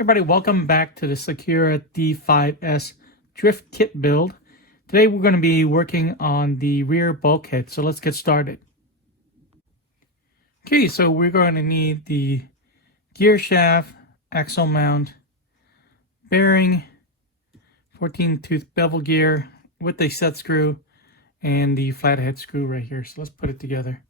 Everybody, welcome back to the Sakura D5S Drift Kit build. Today we're going to be working on the rear bulkhead, so let's get started. Okay, so we're going to need the gear shaft, axle mount, bearing, 14-tooth bevel gear with a set screw, and the flathead screw right here. So let's put it together.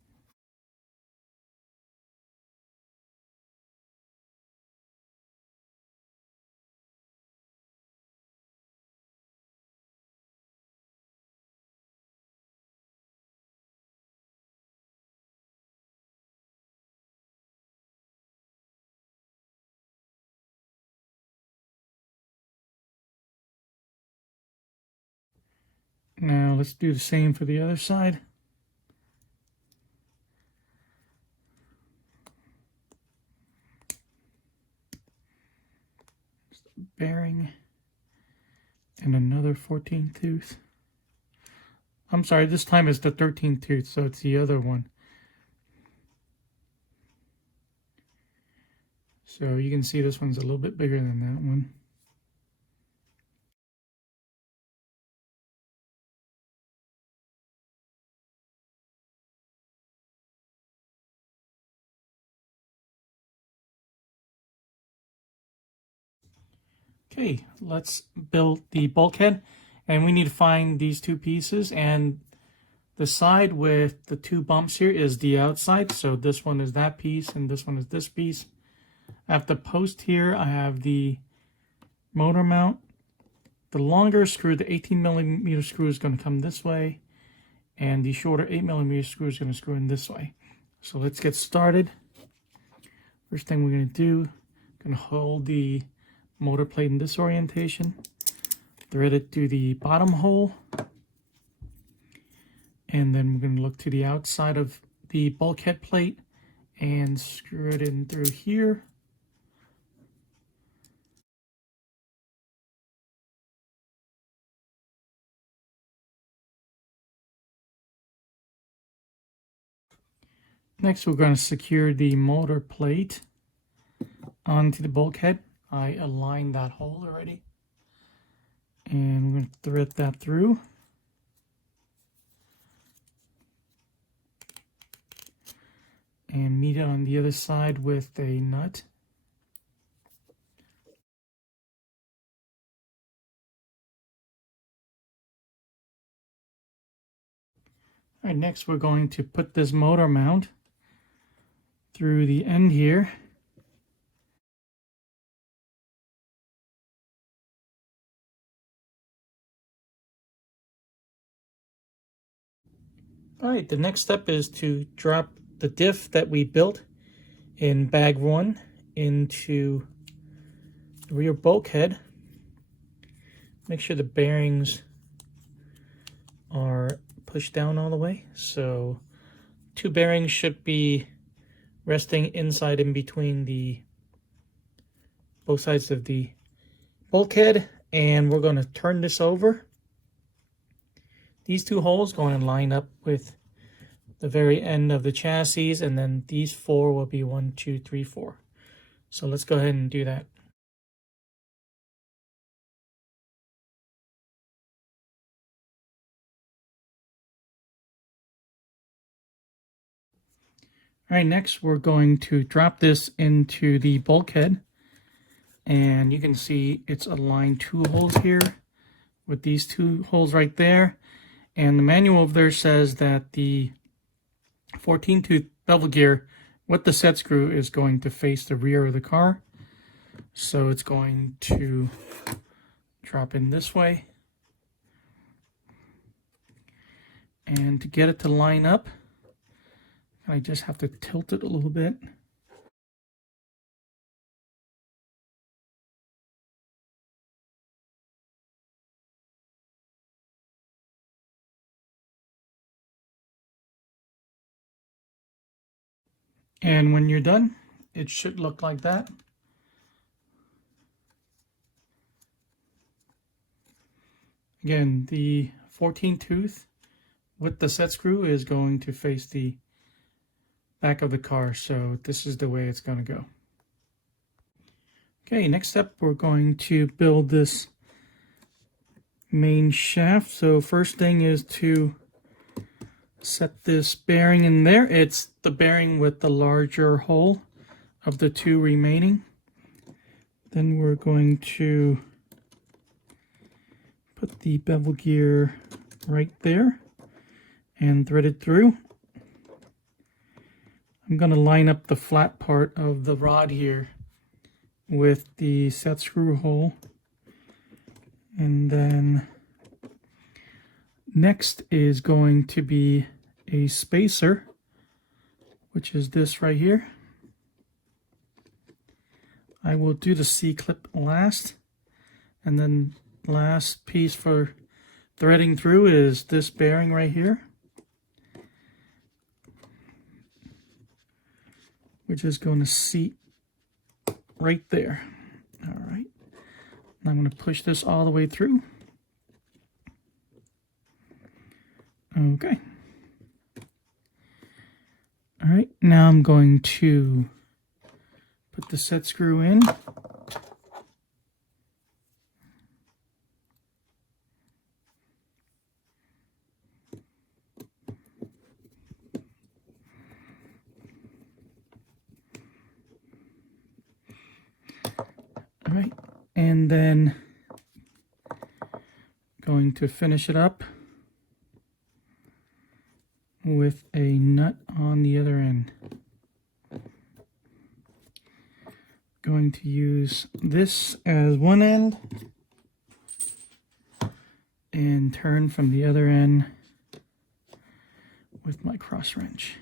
Now let's do the same for the other side. Bearing and another 14 tooth. I'm sorry, this time it's the 13 tooth, so it's the other one. So you can see this one's a little bit bigger than that one. Okay, let's build the bulkhead, and we need to find these two pieces, and the side with the two bumps here is the outside, so this one is that piece and this one is this piece. At the post here I have the motor mount. The longer screw, the 18mm screw, is going to come this way, and the shorter 8mm screw is going to screw in this way. So let's get started. First thing we're going to do, going to hold the motor plate in this orientation, thread it to the bottom hole, and then we're going to look to the outside of the bulkhead plate and screw it in through here. Next, we're going to secure the motor plate onto the bulkhead. I aligned that hole already, and we're going to thread that through. And meet it on the other side with a nut. All right, next we're going to put this motor mount through the end here. All right, the next step is to drop the diff that we built in bag 1 into the rear bulkhead. Make sure the bearings are pushed down all the way. So 2 bearings should be resting inside in between the both sides of the bulkhead, and we're going to turn this over. These 2 holes going to line up with the very end of the chassis, and then these 4 will be 1, 2, 3, 4. So let's go ahead and do that. All right, next we're going to drop this into the bulkhead, and you can see it's aligned 2 holes here with these 2 holes right there. And the manual over there says that the 14-tooth bevel gear with the set screw is going to face the rear of the car. So it's going to drop in this way. And to get it to line up, I just have to tilt it a little bit. And when you're done, it should look like that. Again, the 14 tooth with the set screw is going to face the back of the car, so this is the way it's going to go. Okay, next up we're going to build this main shaft. So first thing is to set this bearing in there. It's the bearing with the larger hole of the two remaining. Then we're going to put the bevel gear right there and thread it through. I'm going to line up the flat part of the rod here with the set screw hole. And then next is going to be a spacer, which is this right here. I will do the C-clip last, and then last piece for threading through is this bearing right here, which is going to seat right there. All right, and I'm going to push this all the way through. Okay. All right, now I'm going to put the set screw in. All right, and then going to finish it up with a nut on the other end. Going to use this as one end and turn from the other end with my cross wrench.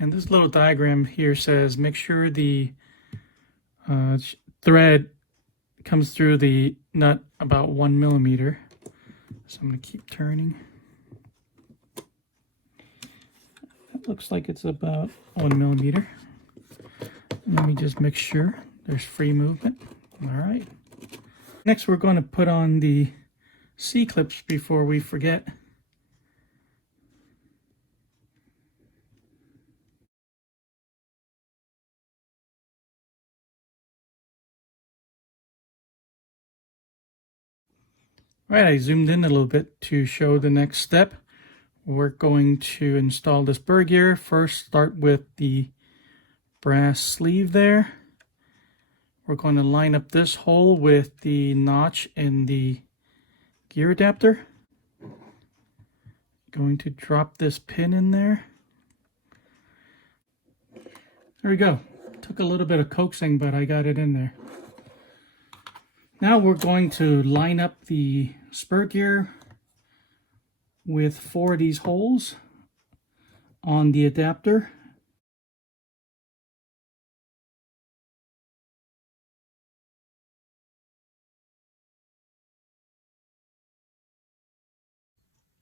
And this little diagram here says make sure the thread comes through the nut about 1 millimeter. So I'm going to keep turning. That looks like it's about 1 millimeter. Let me just make sure there's free movement. All right. Next, we're going to put on the C-clips before we forget. All right, I zoomed in a little bit to show the next step. We're going to install this Spur gear. First, start with the brass sleeve there. We're going to line up this hole with the notch in the gear adapter. Going to drop this pin in there. There we go. Took a little bit of coaxing, but I got it in there. Now we're going to line up the Spur gear with 4 of these holes on the adapter.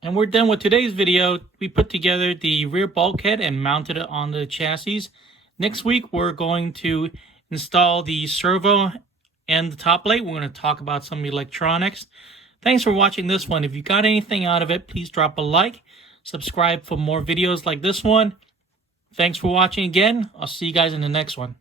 And we're done with today's video. We put together the rear bulkhead and mounted it on the chassis. Next week, we're going to install the servo and the top plate. We're going to talk about some electronics. Thanks for watching this one. If you got anything out of it, please drop a like. Subscribe for more videos like this one. Thanks for watching again. I'll see you guys in the next one.